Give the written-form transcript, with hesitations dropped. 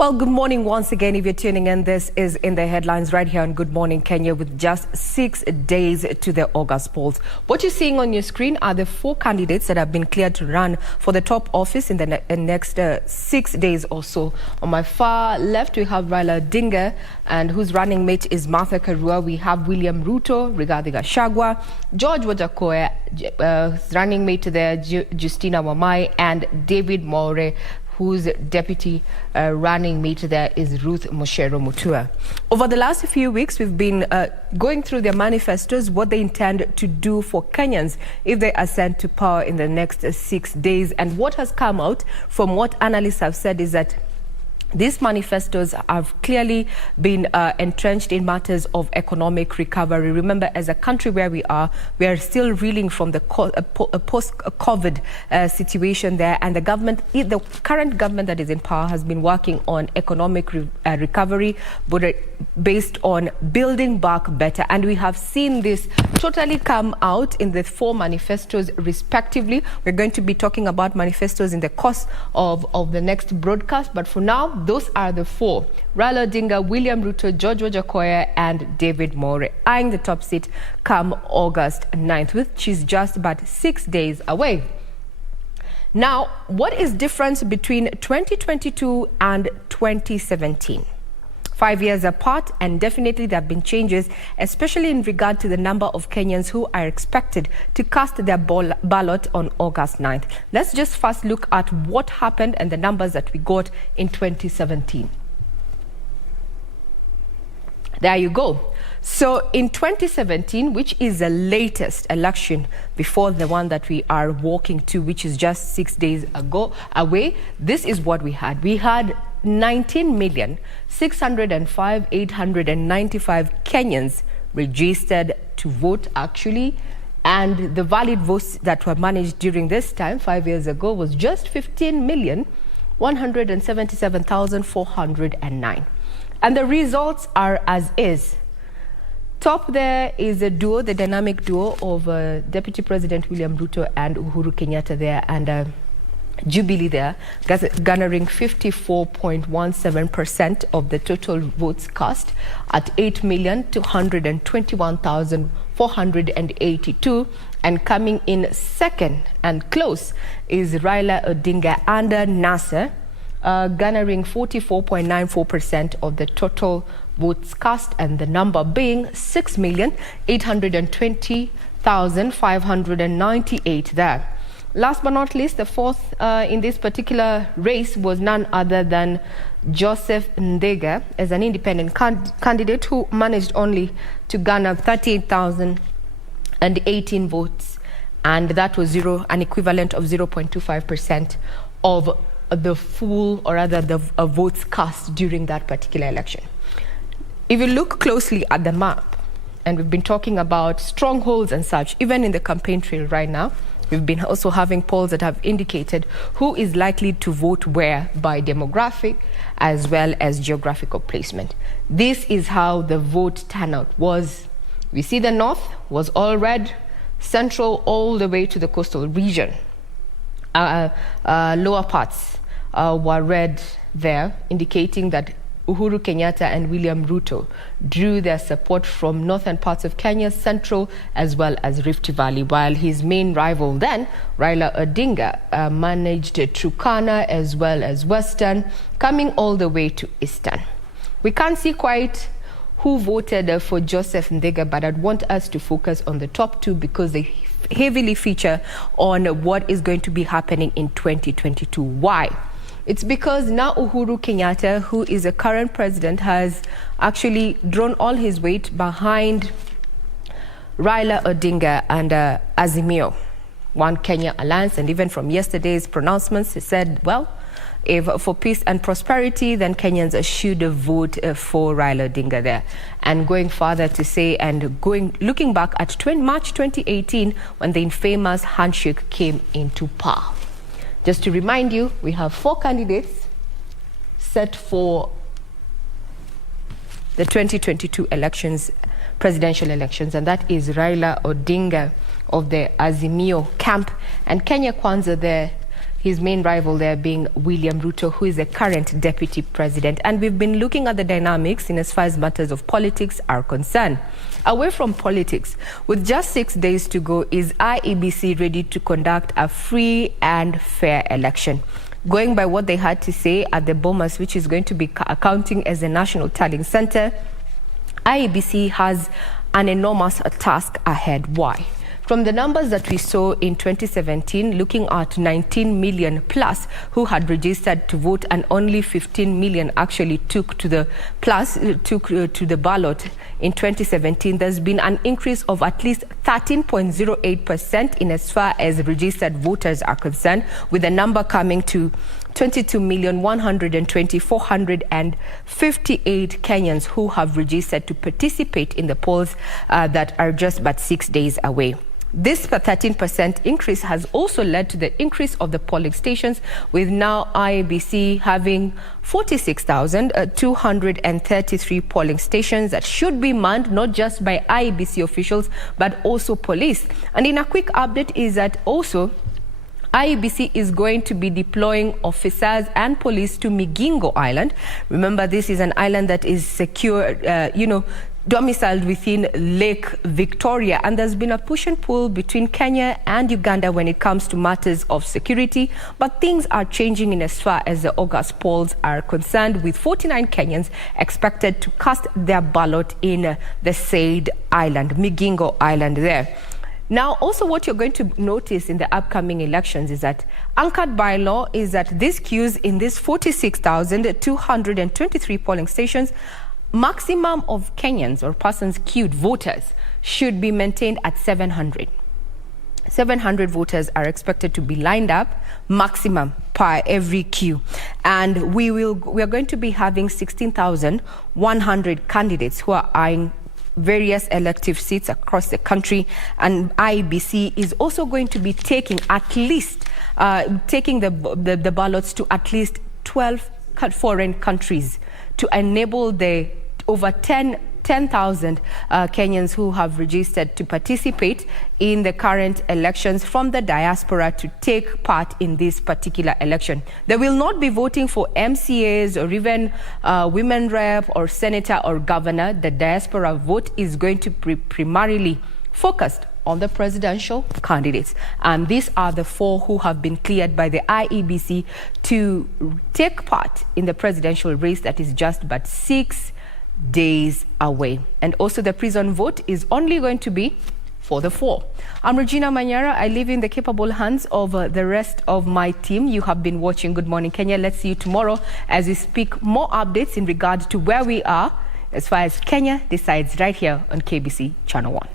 Well, good morning once again. If you're tuning in, this is In the Headlines right here on Good Morning Kenya with just 6 days to the August polls. What you're seeing on your screen are the 4 candidates that have been cleared to run for the top office in the next 6 days or so. On my far left, we have Raila Odinga, and whose running mate is Martha Karua. We have William Ruto, Rigathi Gachagua, George Wajakoya, running mate there, Justina Wamai, and David More, whose deputy running mate there is Ruth Moshero Mutua. Over the last few weeks, we've been going through their manifestos, what they intend to do for Kenyans if they ascend to power in the next 6 days. And what has come out from what analysts have said is that these manifestos have clearly been entrenched in matters of economic recovery. Remember, as a country where we are still reeling from the post-COVID situation there, and the government, the current government that is in power, has been working on economic recovery, but based on building back better. And we have seen this totally come out in the 4 manifestos respectively. We're going to be talking about manifestos in the course of the next broadcast, but for now, those are the 4. Raila Odinga, William Ruto, George Wajakoya, and David More eyeing the top seat come August 9th, which is just about 6 days away. Now, what is difference between 2022 and 2017? 5 years apart, and definitely there have been changes, especially in regard to the number of Kenyans who are expected to cast their ballot on August 9th. Let's just first look at what happened and the numbers that we got in 2017. There you go. So in 2017, which is the latest election before the one that we are walking to, which is just 6 days away, this is what we had. We had 19,605,895 Kenyans registered to vote actually, and the valid votes that were managed during this time 5 years ago was just 15,177,409. And the results are as is. Top there is a duo, the dynamic duo of Deputy President William Ruto and Uhuru Kenyatta there, and Jubilee there, garnering 54.17% of the total votes cast at 8,221,482. And coming in second and close is Raila Odinga under Nasser, garnering 44.94% of the total votes cast, and the number being 6,820,598 there. Last but not least, the 4th in this particular race was none other than Joseph Ndega as an independent candidate who managed only to garner 38,018 votes, and that was an equivalent of 0.25% of the full, or rather the votes cast during that particular election. If you look closely at the map, and we've been talking about strongholds and such, even in the campaign trail right now, we've been also having polls that have indicated who is likely to vote where by demographic as well as geographical placement. This is how the vote turnout was. We see the north was all red, central all the way to the coastal region. Lower parts were red there, indicating that Uhuru Kenyatta and William Ruto drew their support from northern parts of Kenya, central as well as Rift Valley, while his main rival then, Raila Odinga, managed Turkana as well as western, coming all the way to eastern. We can't see quite who voted for Joseph Ndega, but I'd want us to focus on the top 2 because they heavily feature on what is going to be happening in 2022. Why? It's because now Uhuru Kenyatta, who is the current president, has actually drawn all his weight behind Raila Odinga and Azimio, One Kenya Alliance. And even from yesterday's pronouncements, he said, well, if for peace and prosperity, then Kenyans should vote for Raila Odinga there. And going further to say, and looking back at March 2018, when the infamous handshake came into power. Just to remind you, we have 4 candidates set for the 2022 elections, presidential elections, and that is Raila Odinga of the Azimio camp and Kenya Kwanza there, His main rival there being William Ruto, who is the current deputy president. And we've been looking at the dynamics in as far as matters of politics are concerned. Away from politics, with just 6 days to go, is IEBC ready to conduct a free and fair election? Going by what they had to say at the Bomas, which is going to be accounting as a national tallying center, IEBC has an enormous task ahead. Why? From the numbers that we saw in 2017, looking at 19 million plus who had registered to vote, and only 15 million actually took to the ballot in 2017, there's been an increase of at least 13.08% in as far as registered voters are concerned, with the number coming to 22,120,458 Kenyans who have registered to participate in the polls that are just but 6 days away. This 13% increase has also led to the increase of the polling stations, with now IEBC having 46,233 polling stations that should be manned not just by IEBC officials but also police. And in a quick update is that also IEBC is going to be deploying officers and police to Migingo Island. Remember, this is an island that is secure, domiciled within Lake Victoria, and there's been a push and pull between Kenya and Uganda when it comes to matters of security, but things are changing in as far as the August polls are concerned, with 49 Kenyans expected to cast their ballot in the said island, Migingo Island there. Now, also what you're going to notice in the upcoming elections is that, anchored by law, is that these queues in these 46,223 polling stations, maximum of Kenyans or persons queued, voters, should be maintained at 700. 700 voters are expected to be lined up, maximum per every queue. And we are going to be having 16,100 candidates who are eyeing various elective seats across the country, and IEBC is also going to be taking the ballots to at least 12 foreign countries to enable the over 10,000 Kenyans who have registered to participate in the current elections from the diaspora to take part in this particular election. They will not be voting for MCAs or even women rep or senator or governor. The diaspora vote is going to be primarily focused on the presidential candidates. And these are the 4 who have been cleared by the IEBC to take part in the presidential race that is just but 6 days away. And also the prison vote is only going to be for the 4. I'm Regina Manyara. I leave in the capable hands of the rest of my team. You have been watching Good Morning Kenya. Let's see you tomorrow as we speak more updates in regard to where we are as far as Kenya decides, right here on KBC Channel 1.